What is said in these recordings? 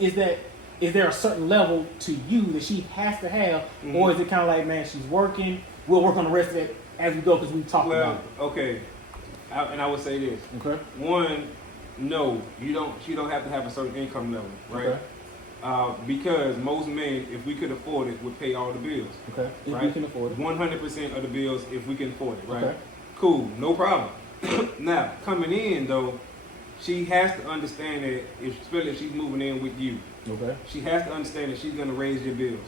is there a certain level to you that she has to have, or is it kind of like, man, she's working, we'll work on the rest of it as we go because we talked about it? Okay, and I would say this. Okay. One, no, you don't. She don't have to have a certain income level, right? Okay. Because most men, if we could afford it, would pay all the bills. Okay. If right? we can afford it. 100% of the bills, if we can afford it, right? Okay. Cool, no problem. Now, coming in though, she has to understand that, especially if she's moving in with you, okay, she has to understand that she's going to raise your bills.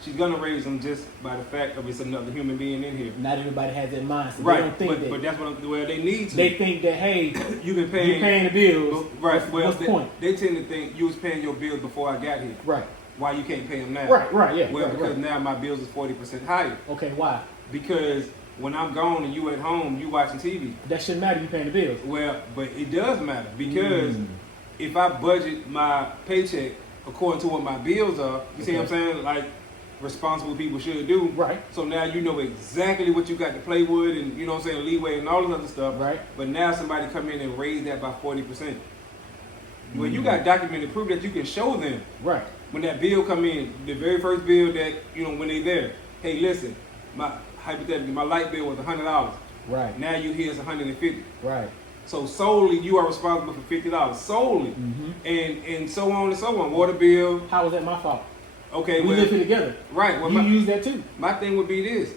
She's going to raise them just by the fact of it's another human being in here. Not everybody has that mindset. Right, they don't think that. But that's what they need to. They think that, hey, you're paying the bills. Right. What's the point? They tend to think you was paying your bills before I got here. Right. Why you can't pay them now? Right, yeah. Well, right, because right. now my bills is 40% higher. Okay, why? Because when I'm gone and you at home, you watching TV. That shouldn't matter. You paying the bills. Well, but it does matter because if I budget my paycheck according to what my bills are, you see what I'm saying? Like responsible people should do. Right. So now you know exactly what you got to play with, and you know what I'm saying, leeway and all this other stuff. Right. But now somebody come in and raise that by 40%. Well, you got documented proof that you can show them. Right. When that bill come in, the very first bill that, you know, when they there, hey, listen, hypothetically, my light bill was $100. Right. Now you hear it's $150. Right. So solely you are responsible for $50 solely, and so on and so on. Water bill. How was that my fault? Okay, we live here together. Right. Well, you use that too. My thing would be this: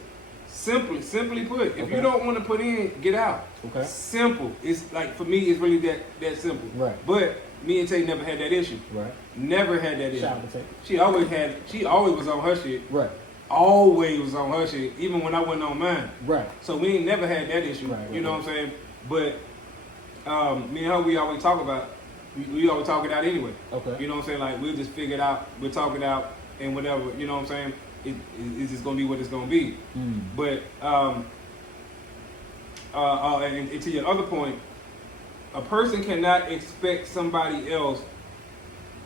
simply put, if you don't want to put in, get out. Okay. Simple. It's like for me, it's really that simple. Right. But me and Tay never had that issue. Right. Never had that issue. Shout out to Tay. She always was on her shit. Right. Always was on her shit, even when I wasn't on mine. Right. So we ain't never had that issue. Right, you know what I'm saying? But me and her, we always talk about. We always talk it out anyway. Okay. You know what I'm saying? Like we'll just figure it out. We'll talk it out and whatever. You know what I'm saying? It's just gonna be what it's gonna be. But and to your other point, a person cannot expect somebody else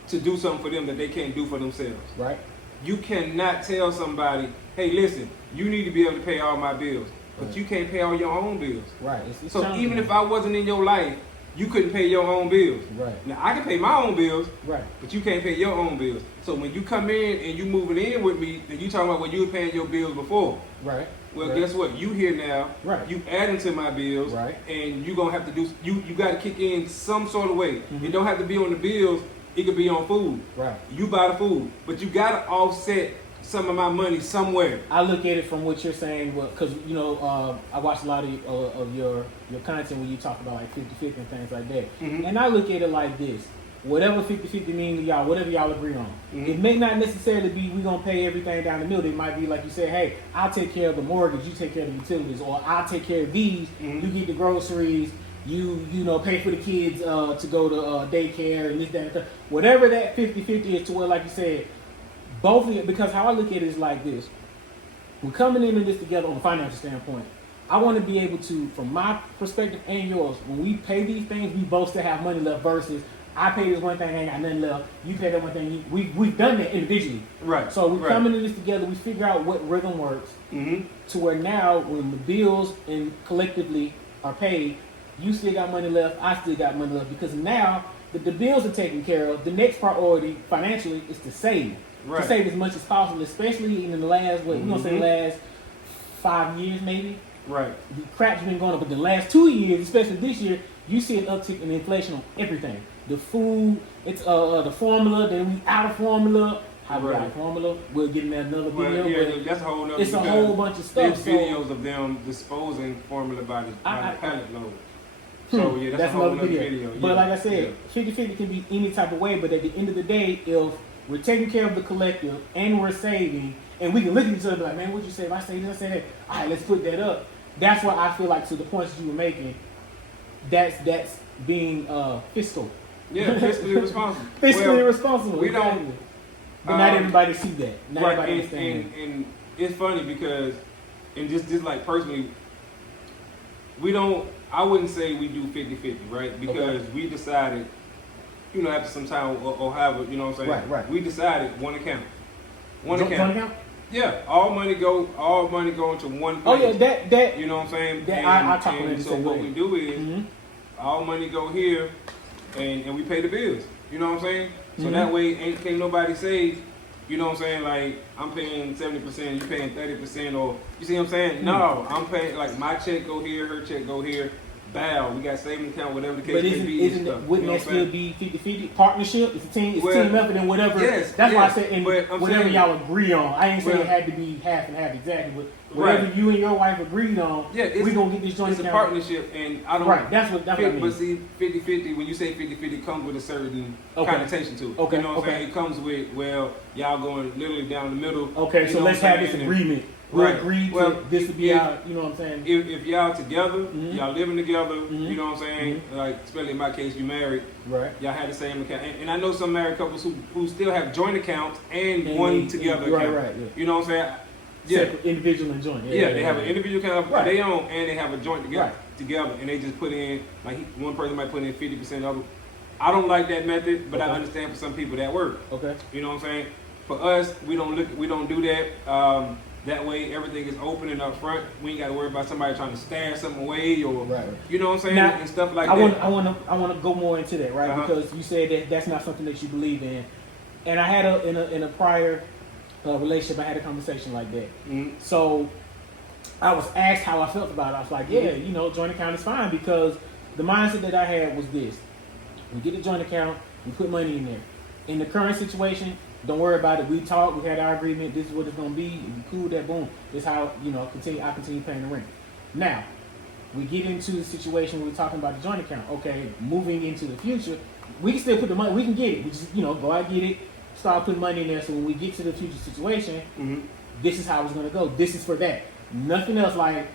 to do something for them that they can't do for themselves. Right. You cannot tell somebody, hey, listen, you need to be able to pay all my bills, but you can't pay all your own bills. Right. It's so even if I wasn't in your life, you couldn't pay your own bills. Right. Now I can pay my own bills. Right. But you can't pay your own bills. So when you come in and you moving in with me, and you talking about when you were paying your bills before. Right. Well, guess what? You here now. Right. You adding to my bills. Right. And you gonna have to do. You got to kick in some sort of way. It don't have to be on the bills. It could be on food. Right. You buy the food, but you got to offset some of my money somewhere. I look at it from what you're saying, because I watch a lot of your content when you talk about like 50-50 and things like that. And I look at it like this: whatever 50-50 means to y'all, whatever y'all agree on. It may not necessarily be we're gonna pay everything down the middle. It might be like you said, hey, I'll take care of the mortgage, you take care of the utilities, or I'll take care of these, you get the groceries. You pay for the kids to go to daycare and this, that, and that. Whatever that 50-50 is, to where, like you said, both of you, because how I look at it is like this. We're coming into this together on a financial standpoint. I want to be able to, from my perspective and yours, when we pay these things, we both still have money left versus I pay this one thing, I ain't got nothing left. You pay that one thing. We've done that individually. Right. So we're coming into this together. We figure out what rhythm works to where now when the bills and collectively are paid, you still got money left, I still got money left, because now that the bills are taken care of, the next priority financially is to save. Right. To save as much as possible, especially in the last, we're going to say last 5 years maybe. Right. The crap's been going up, but the last 2 years, especially this year, you see an uptick in inflation on everything. The food, it's the formula, then we out of formula. How we out of formula? We'll get in another video. Yeah, that's a whole nother. It's a whole bunch of stuff. There's videos of them disposing formula by the pallet load. So yeah, that's a whole another video. But like I said, 50-50 can be any type of way, but at the end of the day, if we're taking care of the collective and we're saving, and we can look at each other and be like, man, what'd you say? If I say this, I say that. All right, let's put that up. That's why I feel like, to the points that you were making, that's being fiscal. Yeah, fiscally responsible. Fiscally responsible. We don't. But not everybody see that. Not everybody understand. And it's funny because, and just like personally, we don't. I wouldn't say we do 50-50, right? Because we decided, after some time or however, you know what I'm saying? Right. We decided one account. One account? Yeah. All money go into one place. Oh yeah, that you know what I'm saying? I talk about it. So what we do is all money go here and we pay the bills. You know what I'm saying? So that way, can't nobody say, you know what I'm saying, like, I'm paying 70%, you paying 30%, or, you see what I'm saying? No, I'm paying, like, my check go here, her check go here, bow, we got savings account, whatever the case may be. Wouldn't that still be 50-50? Partnership? It's a team, team effort and whatever. Yes, that's why I said, and whatever saying, y'all agree on. I ain't saying it had to be half and half exactly, but whatever you and your wife agreed on, we're going to get this joint account. It's a partnership, and I don't... Right, that's what I mean. But see, 50-50, when you say 50-50, it comes with a certain connotation to it. Okay, you know what I'm saying? It comes with, well, y'all going literally down the middle. Okay, so let's have this agreement. We'll agree to this to be our, you know what I'm saying? If y'all together, y'all living together, you know what I'm saying? Like, especially in my case, you married. Right. Y'all had the same account. And I know some married couples who still have joint accounts and one together account. Right, yeah. You know what I'm saying? Separate, individual and joint. Yeah, they have an individual account of their own, and they have a joint together, and they just put in, like, one person might put in 50% of it. I don't like that method, but I understand for some people that works. Okay. You know what I'm saying? For us, we don't do that. That way, everything is open and up front. We ain't got to worry about somebody trying to stash something away, or you know what I'm saying, now, and stuff like that. I want to go more into that, right? Because you said that that's not something that you believe in, and I had in a prior relationship, I had a conversation like that. So I was asked how I felt about it. I was like, yeah, you know, joint account is fine, because the mindset that I had was this: we get a joint account, we put money in there. In the current situation, don't worry about it. We talked, we had our agreement, this is what it's gonna be, we cool with that, boom. This is how, you know, I continue paying the rent. Now, we get into the situation where we're talking about the joint account. Okay, moving into the future, we can still put the money, we can get it. We just, you know, go out, get it, start putting money in there, so when we get to the future situation, this is how it's gonna go. This is for that. Nothing else. Like,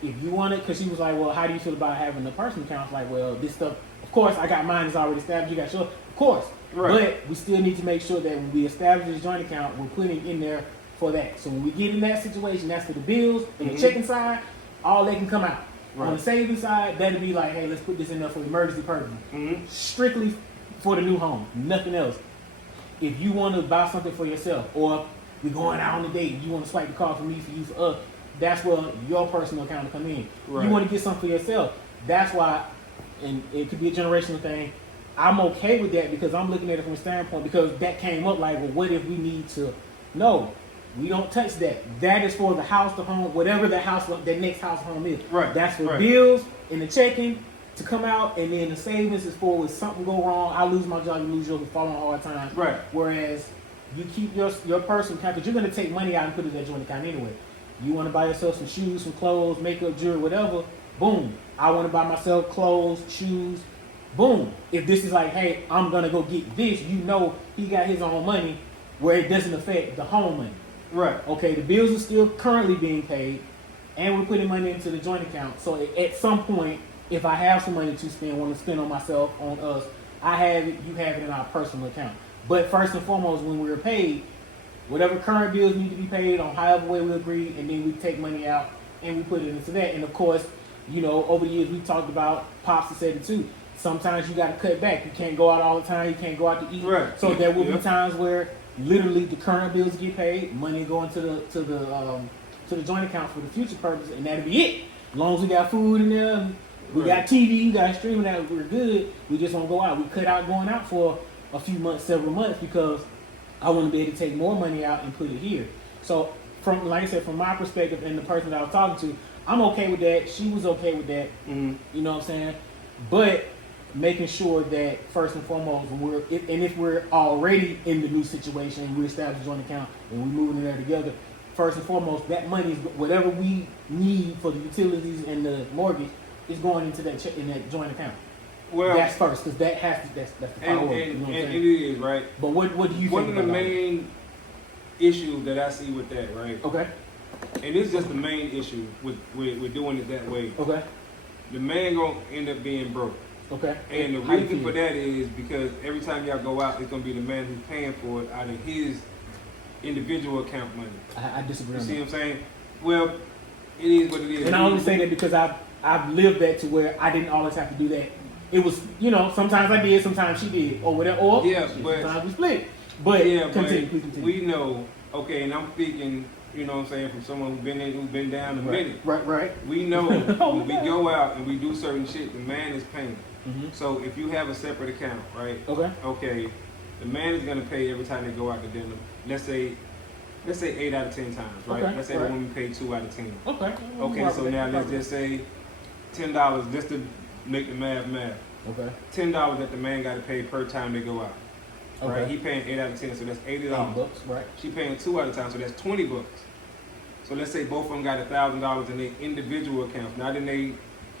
if you want it, because she was like, well, how do you feel about having a personal account? Like, well, this stuff, of course, I got mine is already established, you got yours, of course. Right. But we still need to make sure that when we establish this joint account, we're putting in there for that. So when we get in that situation, that's for the bills and the checking side, all that can come out. Right. On the savings side, that'll be like, hey, let's put this in there for emergency purposes. Strictly for the new home, nothing else. If you want to buy something for yourself, or we're going out on a date, you want to swipe the card for me, for you, for us, that's where your personal account will come in. Right. You want to get something for yourself. That's why, and it could be a generational thing, I'm okay with that, because I'm looking at it from a standpoint, because that came up like, well, what if we need to? No, we don't touch that. That is for the house, the home, whatever the house, that next house home is. Right. That's for bills and the checking to come out, and then the savings is for if something go wrong, I lose my job, you lose yours, we fall on hard times. Right. Whereas you keep your personal account, because you're going to take money out and put it in that joint account anyway. You want to buy yourself some shoes, some clothes, makeup, jewelry, whatever, boom. I want to buy myself clothes, shoes, boom. If this is like, hey, I'm going to go get this, you know he got his own money where it doesn't affect the home money. Right. Okay, the bills are still currently being paid, and we're putting money into the joint account. So at some point, if I have some money to spend, want to spend on myself, on us, I have it, you have it in our personal account. But first and foremost, when we're paid, whatever current bills need to be paid on however way we agree, and then we take money out and we put it into that. And of course, you know, over the years we talked about, Pops has said it too, sometimes you got to cut back. You can't go out all the time. You can't go out to eat. Right. So there will be times where literally the current bills get paid, money going to the joint account for the future purpose, and that'll be it. As long as we got food in there, we got TV, we got streaming, that we're good. We just won't go out. We cut out going out for a few months, several months, because I want to be able to take more money out and put it here. So from, like I said, from my perspective and the person that I was talking to, I'm okay with that. She was okay with that. You know what I'm saying? But making sure that first and foremost, if we're already in the new situation and we establish a joint account and we're moving in there together, first and foremost, that money is whatever we need for the utilities and the mortgage is going into that in that joint account. Well, that's first, because that has to, that's the priority. And it is, right? But what do you think? One of the main issues that I see with that, right? Okay. And this is just the main issue with doing it that way. Okay. The man gonna end up being broke. Okay. And the reason for that is because every time y'all go out, it's gonna be the man who's paying for it out of his individual account money. I disagree. You see what I'm saying? Well, it is what it is. And I only say that because I've lived that to where I didn't always have to do that. It was, you know, sometimes I did, sometimes she did, or whatever. Or sometimes we split. But please continue. We know. Okay, and I'm speaking. You know what I'm saying, from someone who's been down a minute. Right. We know when we go out and we do certain shit, the man is paying. So if you have a separate account, right? Okay. The man is gonna pay every time they go out to dinner. Let's say 8 out of 10 times, right? Okay, Let's say right. the woman paid 2 out of 10. Okay. Okay, so now let's just say $10 just to make the math. Okay. $10 that the man got to pay per time they go out. Okay. Right? He paying 8 out of 10, so that's $80. $80, right? She paying 2 out of time, so that's $20. So let's say both of them got $1,000 in their individual accounts. Now then they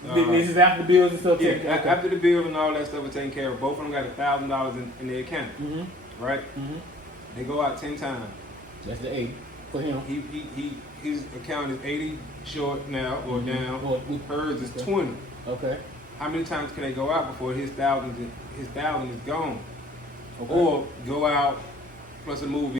This is after the bills and stuff. yeah, taken- after the bill and all that stuff was taken care of, both of them got $1,000 in their account, right? Mm-hmm. They go out 10 times. That's the 80 for him. His account is 80 short now or down. Or- Hers is okay. 20. Okay. How many times can they go out before his thousand is gone? Okay. Or go out plus a movie